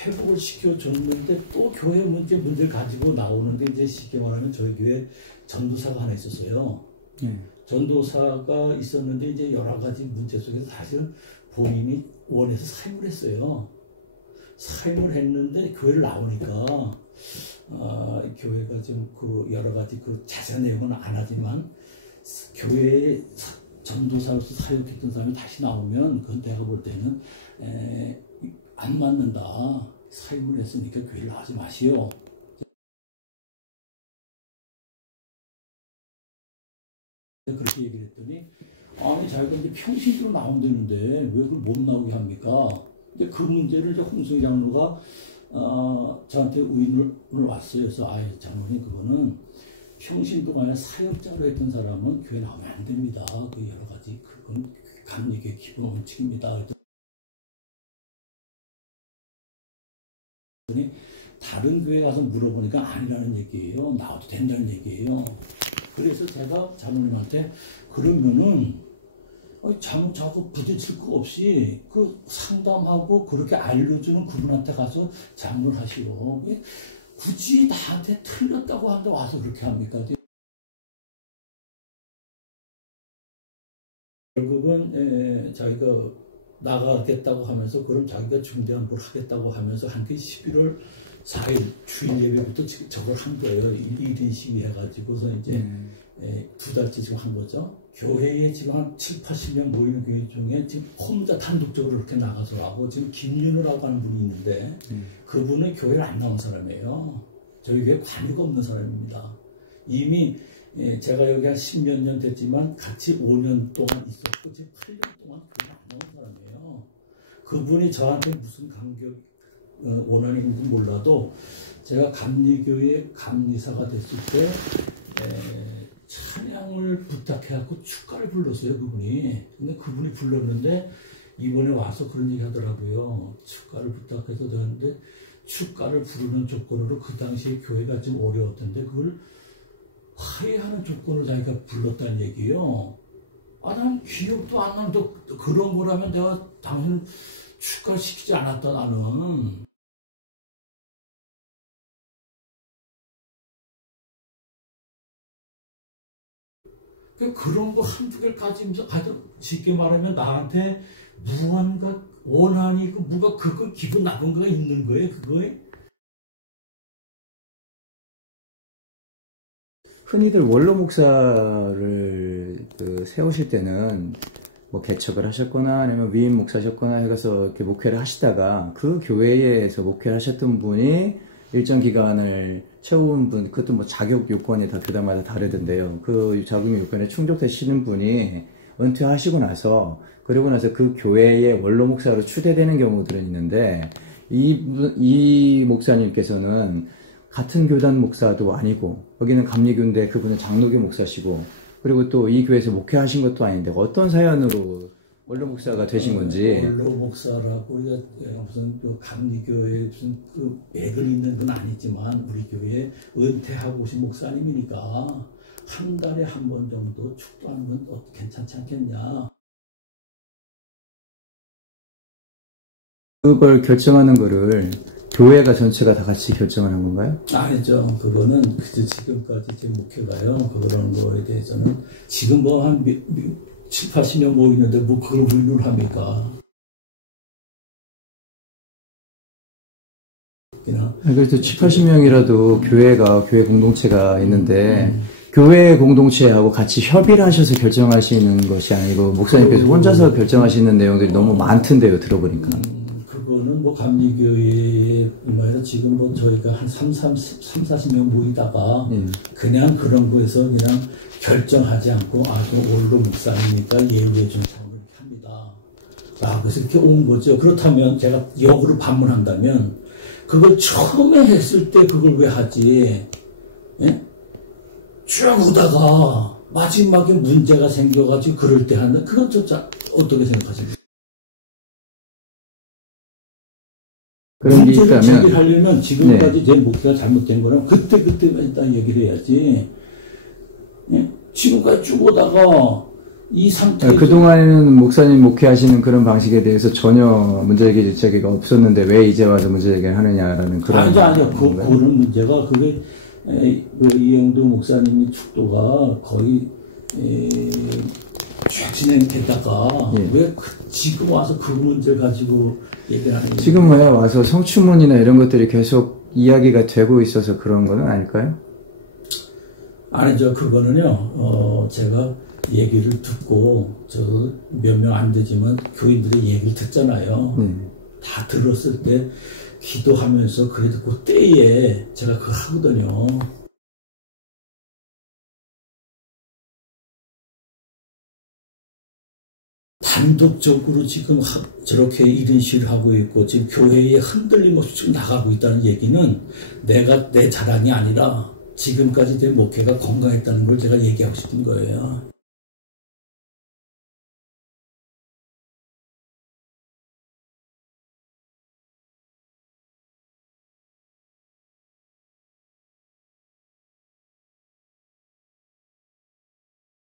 회복을 시켜줬는데 또 교회 문제 문제를 가지고 나오는데 이제 쉽게 말하면 저희 교회 전도사가 하나 있었어요. 네. 전도사가 있었는데 이제 여러 가지 문제 속에서 사실은 본인이 원해서 사임을 했어요. 사임을 했는데 교회를 나오니까 아, 교회가 좀 그 여러 가지 그 자세한 내용은 안 하지만 교회에 사- 전도사로서 사역했던 사람이 다시 나오면 그건 내가 볼 때는 에, 안 맞는다. 사임을 했으니까 교회를 나가지 마시오. 그렇게 얘기를 했더니 아니 자기가 이제 평신으로 나온다는데 왜 그걸 못 나오게 합니까? 근데 그 문제를 이제 홍승 장로가 어, 저한테 의논을 왔어요. 그래서 아예 장로님 그거는 평신도가 아니라 사역자로 했던 사람은 교회 나오면 안 됩니다. 그 여러 가지 그건 감리교의 기본 원칙입니다. 그랬더니 다른 교회 가서 물어보니까 아니라는 얘기예요. 나와도 된다는 얘기예요. 그래서 제가 장로님한테 그러면은 아니, 장 자꾸 부딪힐 거 없이 그 상담하고 그렇게 알려주는 그분한테 가서 장로를 하시오. 왜 굳이 나한테 틀렸다고 하는데 와서 그렇게 합니까? 결국은 에, 자기가 나가겠다고 하면서 그럼 자기가 중대한 뭘 하겠다고 하면서 한게 11월 4일 주일 예배부터 저걸 한 거예요. 1인 시위 해가지고서 이제 네. 에, 두 달째 지금 한 거죠. 교회에 지금 한 7, 80명 모이는 교회 중에 지금 혼자 단독적으로 이렇게 나가서 하고 지금 김윤우라고 하는 분이 있는데 음. 그분은 교회를 안 나온 사람이에요. 저희 교회 관여가 없는 사람입니다. 이미 예, 제가 여기 한 십몇 년 됐지만 같이 5년 동안 있었고 지금 8년 동안 교회를 안 나온 사람이에요. 그분이 저한테 무슨 감격 어, 원한이 있는지 몰라도 제가 감리교회 감리사가 됐을 때 에, 찬양을 부탁해갖고 축가를 불렀어요 그분이. 근데 그분이 불렀는데 이번에 와서 그런 얘기 하더라고요. 축가를 부탁해서 되는데 축가를 부르는 조건으로 그 당시에 교회가 좀 어려웠던데 그걸 화해하는 조건을 자기가 불렀다는 얘기예요. 아, 난 기억도 안 나는데 그런 거라면 내가 당신 축가시키지 않았다 나는. 그 그런 거 한두 개를 가지면서 쉽게 말하면 나한테 무언가 원한이 그 뭐가 그거 기분 나쁜 거가 있는 거예요 그거에 흔히들 원로 목사를 그 세우실 때는 뭐 개척을 하셨거나 아니면 위임 목사셨거나 해가서 이렇게 목회를 하시다가 그 교회에서 목회를 하셨던 분이 일정 기간을 채운 분, 그것도 뭐 자격 요건이 다 교단마다 다르던데요. 그 자격 요건에 충족되시는 분이 은퇴하시고 나서 그러고 나서 그 교회의 원로 목사로 추대되는 경우들은 있는데 이, 분- 이 목사님께서는 같은 교단 목사도 아니고 여기는 감리교인데 그분은 장로교 목사시고 그리고 또 이 교회에서 목회하신 것도 아닌데 어떤 사연으로 원로 목사가 되신 건지. 원로 목사라고 우리가 무슨 그 감리교회 무슨 그 맥을 있는 건 아니지만 우리 교회 은퇴하고 오신 목사님이니까 한 달에 한 번 정도 축도하는 건 어, 괜찮지 않겠냐. 그걸 결정하는 거를 교회가 전체가 다 같이 결정을 한 건가요? 아니죠. 그거는 그저 지금까지 지금 목회가요. 그런 거에 대해서는 지금 뭐 한 7, 80년 모이는데 뭐 그걸 의논을 합니까? 그래도 7, 80명이라도 교회가 교회 공동체가 있는데 교회 공동체하고 같이 협의를 하셔서 결정하시는 것이 아니고 목사님께서 혼자서 결정하시는 내용들이 너무 많던데요 들어보니까 음, 감리교회 뭐해서 지금 뭐 저희가 한 3, 3, 3 40명 모이다가 예. 그냥 그런 거에서 그냥 결정하지 않고 아, 그 원로 목사님이니까 예우해 준 사람을 이렇게 합니다. 아, 그래서 이렇게 온 거죠. 그렇다면 제가 역으로 반문한다면 그걸 처음에 했을 때 그걸 왜 하지? 예? 쭉 오다가 마지막에 문제가 생겨가지고 그럴 때 하는 그건 진짜 어떻게 생각하십니까? 그런 게 있다면 제기하려면 지금까지 제 목표가 잘못된 거는 그때 그때만 일단 얘기를 해야지. 예? 지금까지 쭉 오다가 이 상태에서 그동안에는 목사님 목회하시는 그런 방식에 대해서 전혀 문제제기 주체가 없었는데 왜 이제 와서 문제제기를 하느냐라는 그런 아니죠, 아니죠. 그? 그런 문제가 그게 에, 그 이영도 목사님의 축도가 거의 에, 쭉 진행됐다가 예. 왜 그- 지금 와서 그 문제 가지고 얘기를 하는? 지금 뭐야 와서 성추문이나 이런 것들이 계속 이야기가 되고 있어서 그런 거는 아닐까요? 아니죠. 그거는요. 어, 제가 얘기를 듣고 저 몇 명 안 되지만 교인들의 얘기를 듣잖아요. 네. 다 들었을 때 기도하면서 그래도 그 때에 제가 그걸 하거든요. 단독적으로 지금 하- 저렇게 이런 식을 하고 있고 지금 교회에 흔들림 없이 쭉 나가고 있다는 얘기는 내가 내 자랑이 아니라 지금까지 내 목회가 건강했다는 걸 제가 얘기하고 싶은 거예요.